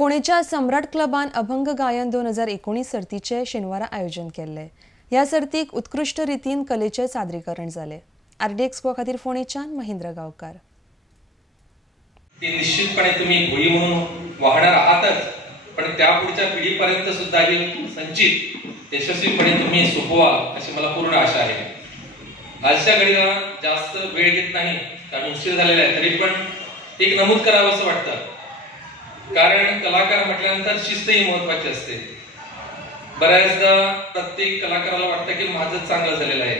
फोंडेच्या सम्राट क्लबान अभंग गायन 2019 सर्तीचे शेनवारा आयोजन केले। ह्या सर्तीक उत्कृष्ट रितीन कलेचे सादरीकरण जाले। आरडी एक्सपो खातीर फोंडेच्यान महेंद्र गावकार। ते निश्चितपणे तुम्ही भोई म्हणून वाहणार आहातच, पण त्यापुढच्या पिढीपर्यंत सुद्धा हे संचित यशस्वीपणे तुम्ही सोपवा अशी मला पूर्ण आशा आहे। आजच्या घडीला जास्त वेळ घेत नाही, कारण उशीर झालेला आहे, तरी पण एक नमूद करावं असं वाटतं, कारण कलाकार म्हटल्यानंतर शिस्त ही महत्वाची असते। बऱ्याचदा प्रत्येक कलाकाराला वाटतं की माझं चांगलं झालेलं आहे।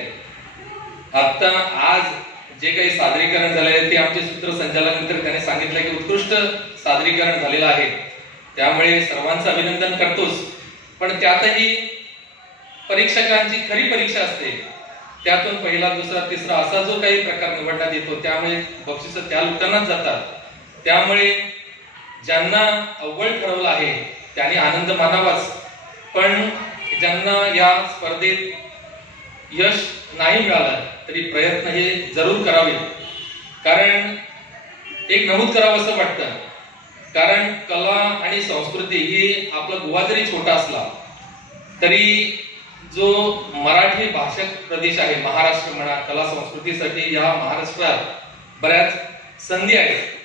आता आज जे काही सादरीकरण झाले आहे ते आमचे सूत्रसंचालक मित्र त्याने सांगितलं की उत्कृष्ट सादरीकरण झालेलं आहे, त्यामुळे सर्वांचं अभिनंदन करतोच, पण त्यातही परीक्षकांची खरी परीक्षा असते। त्यातून पहिला, दुसरा, तिसरा असा जो काही प्रकार निवडण्यात येतो, त्यामुळे बक्षिसं त्या लोकांनाच जातात। त्यामुळे ज्यांना अव्वल ठरवलं आहे त्यांनी आनंद मानावाच, पण ज्यांना या स्पर्धेत यश नाही मिळालं तरी प्रयत्न हे जरूर करावे, कारण एक नमूद करावं असं वाटतं, कारण कला आणि संस्कृती ही आपला गोवा जरी छोटा असला तरी जो मराठी भाषक प्रदेश आहे, महाराष्ट्र म्हणा, कला संस्कृतीसाठी या महाराष्ट्रात बऱ्याच संधी आहेत,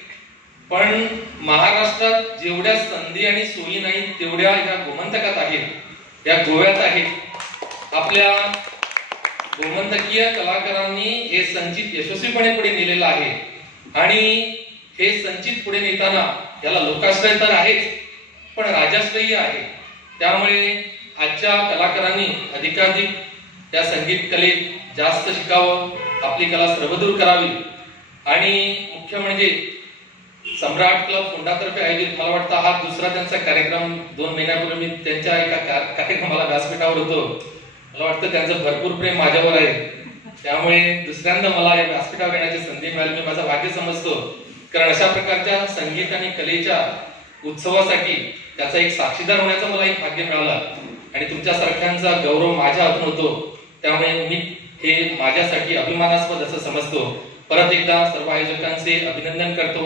पण महाराष्ट्रात जेवढ्या संधी आणि सोयी नाही तेवढ्या ह्या गोमंतकात आहेत, या गोव्यात आहेत। आपल्या गोमंतकीय कलाकारांनी हे संचित यशस्वीपणे पुढे नेलेलं आहे, आणि हे संचित पुढे नेताना याला लोकाश्रय तर आहेच, पण राजाश्रयही आहे। त्यामुळे आजच्या कलाकारांनी अधिकाधिक या संगीत कलेत जास्त शिकावं, आपली कला सर्वदूर करावी, आणि मुख्य म्हणजे सम्राट क्लब फोंडातर्फे आयोजित मला वाटतं हा दुसरा त्यांचा कार्यक्रम 2 महिन्यापूर्वी मी त्यांच्या एका कार्यक्रमाला व्यासपीठावर होतो। मला वाटतं त्यांचं भरपूर प्रेम माझ्यावर आहे, त्यामुळे दुसऱ्यांदा मला या व्यासपीठावर येण्याची संधी मिळाली, मी माझं भाग्य समजतो, कारण अशा प्रकारच्या संगीत आणि कलेच्या उत्सवासाठी त्याचा एक साक्षीदार होण्याचं मला एक भाग्य मिळालं, आणि तुमच्यासारख्यांचा गौरव माझ्या हातून होतो, त्यामुळे मी हे माझ्यासाठी अभिमानास्पद असं समजतो। परत एकदा सर्व आयोजकांचे अभिनंदन करतो।